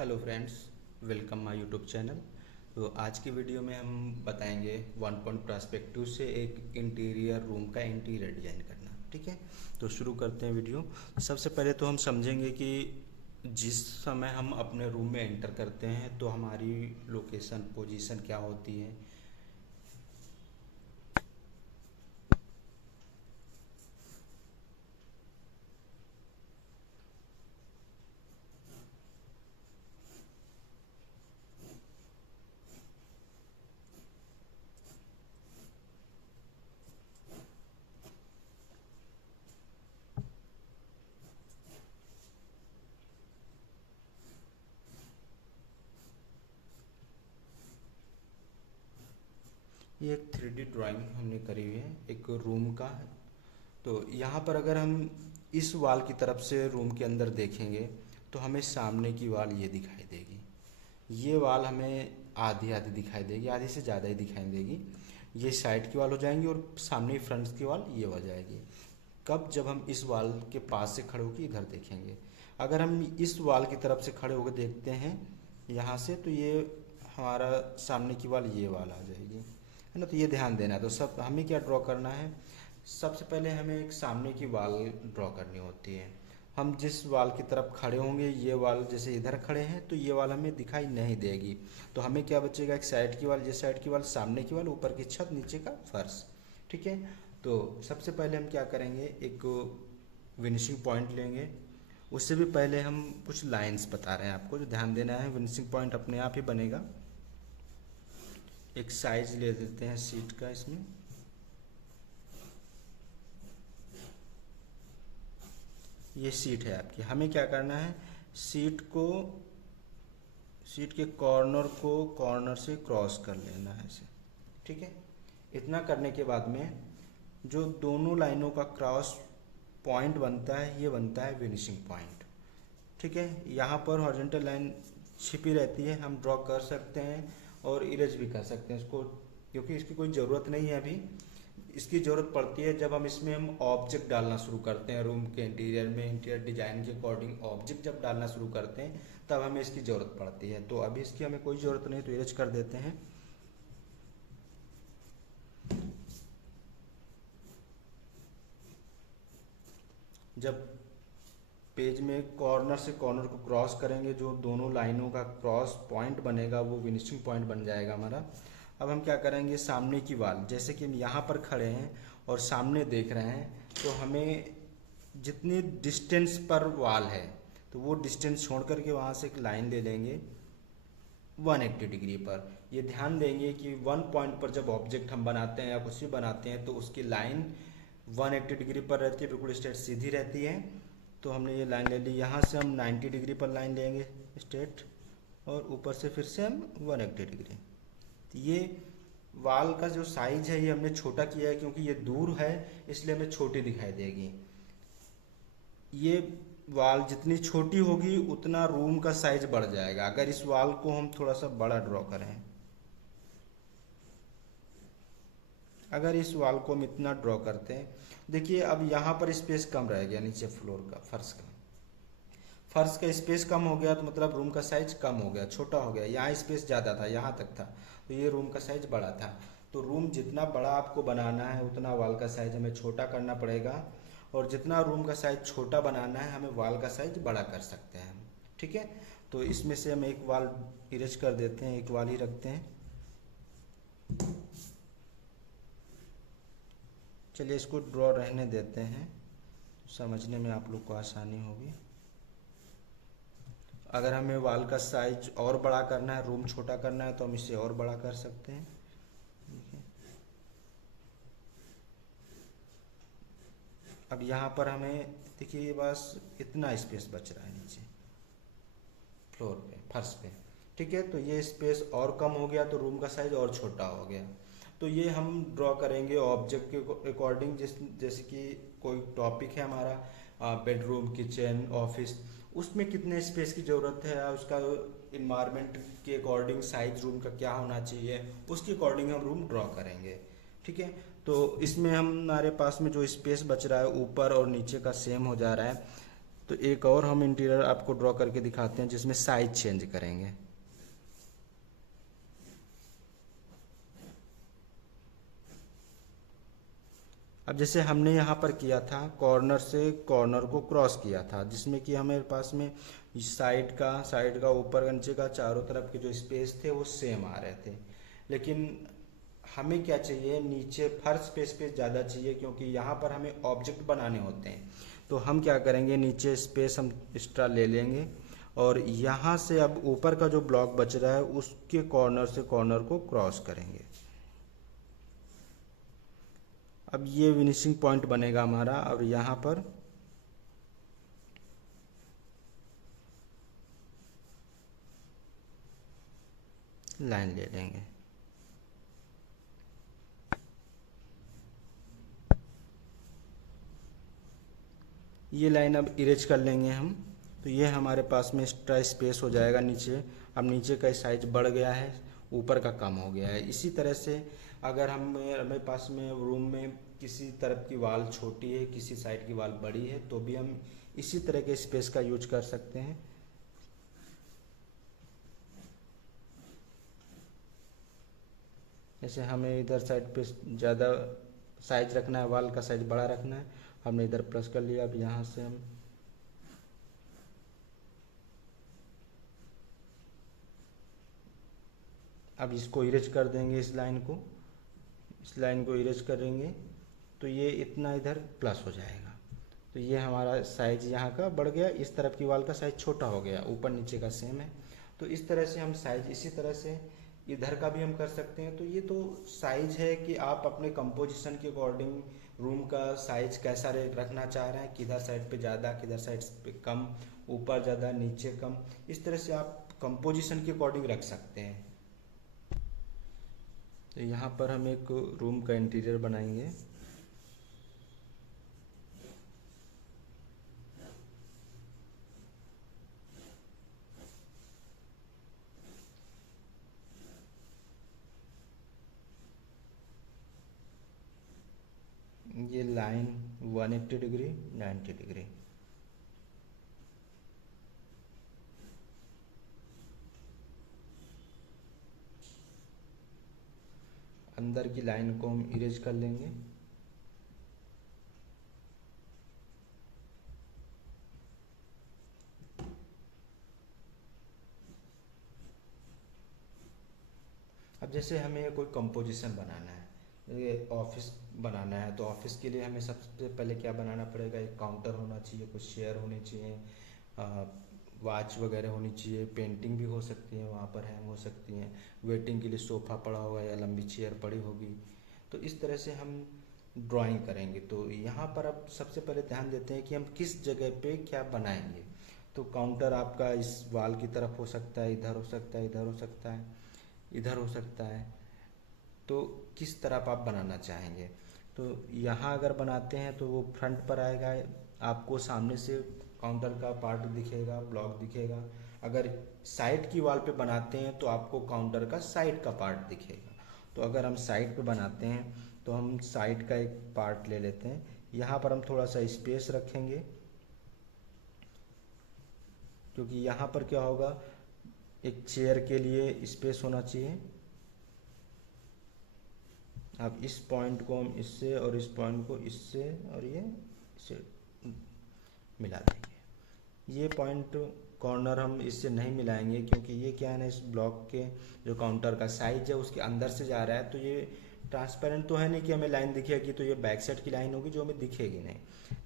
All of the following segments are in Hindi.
Hello friends, welcome my YouTube channel. तो आज की वीडियो में हम बताएंगे वन पॉइंट पर्सपेक्टिव से एक इंटीरियर रूम का इंटीरियर डिज़ाइन करना। ठीक है, तो शुरू करते हैं वीडियो। सबसे पहले तो हम समझेंगे कि जिस समय हम अपने रूम में एंटर करते हैं तो हमारी लोकेशन पोजीशन क्या होती है। ये एक 3D ड्राइंग हमने करी हुई है एक रूम का। तो यहाँ पर अगर हम इस वाल की तरफ से रूम के अंदर देखेंगे तो हमें सामने की वाल ये दिखाई देगी। ये वाल हमें आधी आधी दिखाई देगी, आधी से ज़्यादा ही दिखाई देगी। ये साइड की वाल हो जाएंगी और सामने फ्रंट की वाल ये हो जाएगी। कब? जब हम इस वाल के पास से खड़े होकर इधर देखेंगे। अगर हम इस वाल की तरफ से खड़े होकर देखते हैं यहाँ से, तो ये हमारा सामने की वाल ये वाल आ जाएगी, है ना। तो ये ध्यान देना है। तो सब हमें क्या ड्रॉ करना है, सबसे पहले हमें एक सामने की वाल ड्रॉ करनी होती है। हम जिस वाल की तरफ खड़े होंगे, ये वाल जैसे इधर खड़े हैं तो ये वाल हमें दिखाई नहीं देगी। तो हमें क्या बचेगा, एक साइड की वाल, ये साइड की वाल, सामने की वाल, ऊपर की छत, नीचे का फर्श। ठीक है, तो सबसे पहले हम क्या करेंगे, एक विनिशिंग पॉइंट लेंगे। उससे भी पहले हम कुछ लाइंस बता रहे हैं आपको, जो ध्यान देना है। विनिशिंग पॉइंट अपने आप ही बनेगा। एक साइज ले देते हैं सीट का। इसमें ये सीट है आपकी। हमें क्या करना है, सीट को, सीट के कॉर्नर को कॉर्नर से क्रॉस कर लेना है ऐसे। ठीक है, इतना करने के बाद में जो दोनों लाइनों का क्रॉस पॉइंट बनता है, ये बनता है विनिशिंग पॉइंट। ठीक है, यहाँ पर हॉरिजॉन्टल लाइन छिपी रहती है, हम ड्रॉ कर सकते हैं और इरेज भी कर सकते हैं इसको, क्योंकि इसकी कोई ज़रूरत नहीं है अभी। इसकी ज़रूरत पड़ती है जब हम ऑब्जेक्ट डालना शुरू करते हैं रूम के इंटीरियर में। इंटीरियर डिजाइन के अकॉर्डिंग ऑब्जेक्ट जब डालना शुरू करते हैं तब हमें इसकी ज़रूरत पड़ती है। तो अभी इसकी हमें कोई ज़रूरत नहीं, तो इरेज कर देते हैं। जब पेज में कॉर्नर से कॉर्नर को क्रॉस करेंगे, जो दोनों लाइनों का क्रॉस पॉइंट बनेगा वो विनिशिंग पॉइंट बन जाएगा हमारा। अब हम क्या करेंगे, सामने की वाल, जैसे कि हम यहाँ पर खड़े हैं और सामने देख रहे हैं, तो हमें जितनी डिस्टेंस पर वाल है तो वो डिस्टेंस छोड़ करके वहाँ से एक लाइन ले लेंगे 180 डिग्री पर। ये ध्यान देंगे कि वन पॉइंट पर जब ऑब्जेक्ट हम बनाते हैं या कुछ भी बनाते हैं तो उसकी लाइन 180 डिग्री पर रहती है, बिल्कुल स्ट्रेट सीधी रहती है। तो हमने ये लाइन ले ली। यहाँ से हम 90 डिग्री पर लाइन लेंगे स्ट्रेट, और ऊपर से फिर से हम 180 डिग्री। तो ये वाल का जो साइज है ये हमने छोटा किया है, क्योंकि ये दूर है इसलिए हमें छोटी दिखाई देगी। ये वाल जितनी छोटी होगी उतना रूम का साइज बढ़ जाएगा। अगर इस वाल को हम थोड़ा सा बड़ा ड्रॉ करें, अगर इस वाल को हम इतना ड्रॉ करते हैं, देखिए अब यहाँ पर स्पेस कम रह गया, नीचे फ्लोर का, फर्श का स्पेस कम हो गया, तो मतलब रूम का साइज कम हो गया, छोटा हो गया। यहाँ स्पेस ज़्यादा था, यहाँ तक था, तो ये रूम का साइज बड़ा था। तो रूम जितना बड़ा आपको बनाना है उतना वाल का साइज हमें छोटा करना पड़ेगा, और जितना रूम का साइज छोटा बनाना है हमें वाल का साइज बड़ा कर सकते हैं हम। ठीक है, तो इसमें से हम एक वाल इरेज कर देते हैं, एक वाल ही रखते हैं। चलिए इसको ड्रॉ रहने देते हैं, समझने में आप लोग को आसानी होगी। अगर हमें वाल का साइज और बड़ा करना है, रूम छोटा करना है, तो हम इसे और बड़ा कर सकते हैं। अब यहाँ पर हमें देखिए, ये बस इतना स्पेस बच रहा है नीचे फ्लोर पे, फर्श पे। ठीक है, तो ये स्पेस और कम हो गया तो रूम का साइज और छोटा हो गया। तो ये हम ड्रॉ करेंगे ऑब्जेक्ट के अकॉर्डिंग। जैसे कि कोई टॉपिक है हमारा, बेडरूम, किचन, ऑफिस, उसमें कितने स्पेस की ज़रूरत है, उसका इन्वायरमेंट के अकॉर्डिंग साइज रूम का क्या होना चाहिए, उसके अकॉर्डिंग हम रूम ड्रॉ करेंगे। ठीक है, तो इसमें हमारे पास में जो स्पेस बच रहा है ऊपर और नीचे का सेम हो जा रहा है, तो एक और हम इंटीरियर आपको ड्रॉ करके दिखाते हैं जिसमें साइज चेंज करेंगे। अब जैसे हमने यहाँ पर किया था, कॉर्नर से कॉर्नर को क्रॉस किया था, जिसमें कि हमारे पास में साइड का ऊपर का नीचे का चारों तरफ के जो स्पेस थे वो सेम आ रहे थे। लेकिन हमें क्या चाहिए, नीचे फर्श पे स्पेस ज़्यादा चाहिए, क्योंकि यहाँ पर हमें ऑब्जेक्ट बनाने होते हैं। तो हम क्या करेंगे, नीचे स्पेस हम एक्स्ट्रा ले लेंगे और यहाँ से अब ऊपर का जो ब्लॉक बच रहा है उसके कॉर्नर से कॉर्नर को क्रॉस करेंगे। अब ये फिनिशिंग पॉइंट बनेगा हमारा, और यहाँ पर लाइन ले लेंगे। ये लाइन अब इरेज कर लेंगे हम। तो ये हमारे पास में एक्स्ट्रा स्पेस हो जाएगा नीचे। अब नीचे का साइज बढ़ गया है, ऊपर का कम हो गया है। इसी तरह से अगर हमें पास में रूम में किसी तरफ की वाल छोटी है, किसी साइड की वाल बड़ी है, तो भी हम इसी तरह के स्पेस का यूज कर सकते हैं। जैसे हमें इधर साइड पे ज़्यादा साइज रखना है, वाल का साइज बड़ा रखना है, हमने इधर प्लस कर लिया। अब यहाँ से हम अब इसको इरेज कर देंगे, इस लाइन को इरेज करेंगे तो ये इतना इधर प्लस हो जाएगा। तो ये हमारा साइज यहाँ का बढ़ गया, इस तरफ की वाल का साइज छोटा हो गया, ऊपर नीचे का सेम है। तो इस तरह से हम साइज, इसी तरह से इधर का भी हम कर सकते हैं। तो ये तो साइज है कि आप अपने कंपोजिशन के अकॉर्डिंग रूम का साइज कैसा रखना चाह रहे हैं, किधर साइड पे ज़्यादा, किधर साइड पे कम, ऊपर ज़्यादा नीचे कम, इस तरह से आप कंपोजिशन के अकॉर्डिंग रख सकते हैं। तो यहाँ पर हम एक रूम का इंटीरियर बनाएंगे। ये लाइन 180 डिग्री, 90 डिग्री, अंदर की लाइन को हम इरेज कर लेंगे। अब जैसे हमें कोई कंपोजिशन बनाना है, ये ऑफिस बनाना है, तो ऑफिस के लिए हमें सबसे पहले क्या बनाना पड़ेगा, एक काउंटर होना चाहिए, कुछ चेयर होनी चाहिए, वॉच वगैरह होनी चाहिए, पेंटिंग भी हो सकती है, वहाँ पर हैंग हो सकती हैं, वेटिंग के लिए सोफ़ा पड़ा होगा या लंबी चेयर पड़ी होगी। तो इस तरह से हम ड्राइंग करेंगे। तो यहाँ पर अब सबसे पहले ध्यान देते हैं कि हम किस जगह पे क्या बनाएंगे। तो काउंटर आपका इस वाल की तरफ हो सकता है, इधर हो सकता है, इधर हो सकता है, इधर हो सकता है। तो किस तरफ आप बनाना चाहेंगे। तो यहाँ अगर बनाते हैं तो वो फ्रंट पर आएगा, आपको सामने से काउंटर का पार्ट दिखेगा, ब्लॉक दिखेगा। अगर साइड की वॉल पे बनाते हैं तो आपको काउंटर का साइड का पार्ट दिखेगा। तो अगर हम साइड पे बनाते हैं तो हम साइड का एक पार्ट ले लेते हैं। यहाँ पर हम थोड़ा सा स्पेस रखेंगे, क्योंकि यहाँ पर क्या होगा, एक चेयर के लिए स्पेस होना चाहिए। अब इस पॉइंट को हम इससे और इस पॉइंट को इससे और ये इसे मिला देंगे। ये पॉइंट कॉर्नर हम इससे नहीं मिलाएंगे, क्योंकि ये क्या है ना, इस ब्लॉक के जो काउंटर का साइज है उसके अंदर से जा रहा है। तो ये ट्रांसपेरेंट तो है नहीं कि हमें लाइन दिखेगी, तो ये बैक साइड की लाइन होगी जो हमें दिखेगी नहीं।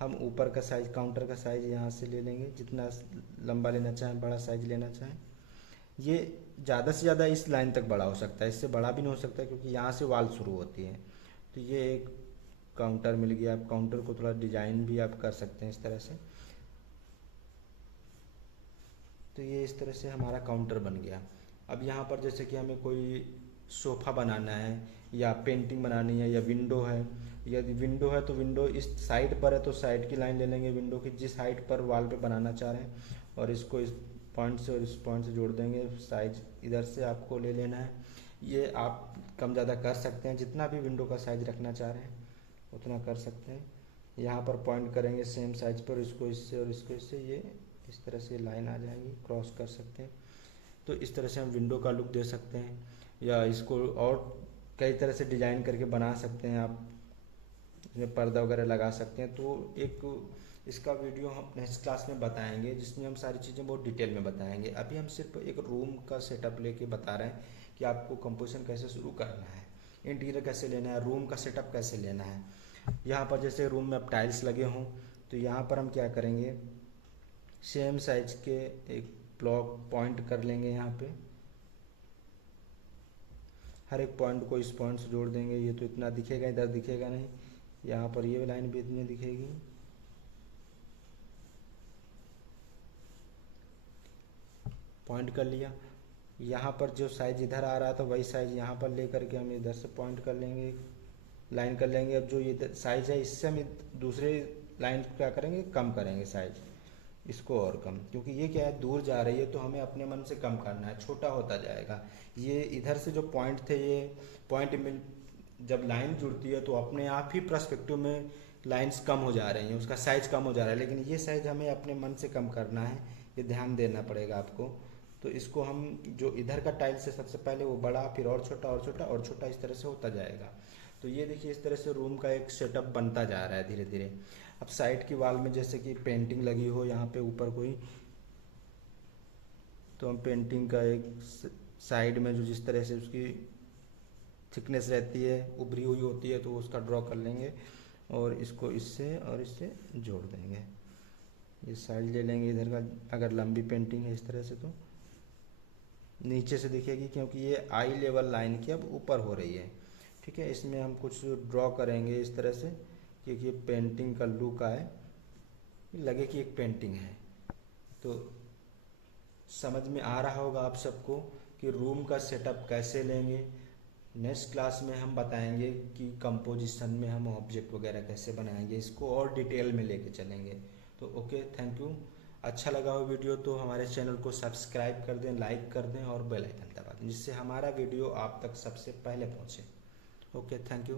हम ऊपर का साइज, काउंटर का साइज यहाँ से ले लेंगे, जितना लंबा लेना चाहें, बड़ा साइज लेना चाहें। ये ज़्यादा से ज़्यादा इस लाइन तक बड़ा हो सकता है, इससे बड़ा भी नहीं हो सकता, क्योंकि यहाँ से वाल शुरू होती है। तो ये एक काउंटर मिल गया। आप काउंटर को थोड़ा डिजाइन भी आप कर सकते हैं इस तरह से। तो ये इस तरह से हमारा काउंटर बन गया। अब यहाँ पर जैसे कि हमें कोई सोफ़ा बनाना है या पेंटिंग बनानी है या विंडो है, यदि विंडो है तो विंडो इस साइड पर है तो साइड की लाइन ले लेंगे विंडो की, जिस साइड पर वॉल पे बनाना चाह रहे हैं, और इसको इस पॉइंट से और इस पॉइंट से जोड़ देंगे। साइज इधर से आपको ले लेना है। ये आप कम ज़्यादा कर सकते हैं, जितना भी विंडो का साइज रखना चाह रहे हैं उतना कर सकते हैं। यहाँ पर पॉइंट करेंगे सेम साइज पर, इसको इससे और इसको इससे, ये इस तरह से लाइन आ जाएगी, क्रॉस कर सकते हैं। तो इस तरह से हम विंडो का लुक दे सकते हैं, या इसको और कई तरह से डिजाइन करके बना सकते हैं आप, इसमें पर्दा वगैरह लगा सकते हैं। तो एक इसका वीडियो हम नेक्स्ट क्लास में बताएंगे, जिसमें हम सारी चीज़ें बहुत डिटेल में बताएंगे। अभी हम सिर्फ एक रूम का सेटअप लेके बता रहे हैं कि आपको कंपोजिशन कैसे शुरू करना है, इंटीरियर कैसे लेना है, रूम का सेटअप कैसे लेना है। यहाँ पर जैसे रूम में अब टाइल्स लगे हों, तो यहाँ पर हम क्या करेंगे, सेम साइज के एक ब्लॉक पॉइंट कर लेंगे। यहाँ पे हर एक पॉइंट को इस पॉइंट से जोड़ देंगे। ये तो इतना दिखेगा, इधर दिखेगा नहीं, यहाँ पर ये लाइन भी इतनी दिखेगी। पॉइंट कर लिया। यहाँ पर जो साइज इधर आ रहा था वही साइज यहाँ पर लेकर के हम इधर से पॉइंट कर लेंगे, लाइन कर लेंगे। अब जो ये साइज है इससे हम दूसरे लाइन को क्या करेंगे, कम करेंगे साइज, इसको और कम, क्योंकि ये क्या है दूर जा रही है तो हमें अपने मन से कम करना है, छोटा होता जाएगा। ये इधर से जो पॉइंट थे, ये पॉइंट में जब लाइन जुड़ती है तो अपने आप ही पर्सपेक्टिव में लाइंस कम हो जा रही हैं, उसका साइज कम हो जा रहा है। लेकिन ये साइज हमें अपने मन से कम करना है, ये ध्यान देना पड़ेगा आपको। तो इसको हम जो इधर का टाइल्स है सबसे पहले वो बड़ा, फिर और छोटा और छोटा और छोटा, इस तरह से होता जाएगा। तो ये देखिए इस तरह से रूम का एक सेटअप बनता जा रहा है धीरे धीरे। अब साइड की वॉल में जैसे कि पेंटिंग लगी हो यहाँ पे ऊपर कोई, तो हम पेंटिंग का एक साइड में जो जिस तरह से उसकी थिकनेस रहती है, उभरी हुई होती है, तो उसका ड्रॉ कर लेंगे और इसको इससे और इससे जोड़ देंगे। ये साइड ले लेंगे इधर का, अगर लंबी पेंटिंग है इस तरह से तो नीचे से दिखेगी, क्योंकि ये आई लेवल लाइन की अब ऊपर हो रही है। ठीक है, इसमें हम कुछ ड्रॉ करेंगे इस तरह से, क्योंकि ये पेंटिंग का लुक आए, लगे कि एक पेंटिंग है। तो समझ में आ रहा होगा आप सबको कि रूम का सेटअप कैसे लेंगे। नेक्स्ट क्लास में हम बताएंगे कि कंपोजिशन में हम ऑब्जेक्ट वगैरह कैसे बनाएंगे, इसको और डिटेल में लेके चलेंगे। तो ओके, थैंक यू। अच्छा लगा हो वीडियो तो हमारे चैनल को सब्सक्राइब कर दें, लाइक कर दें और बेल आइकन दबा दें, जिससे हमारा वीडियो आप तक सबसे पहले पहुँचे। Okay, thank you.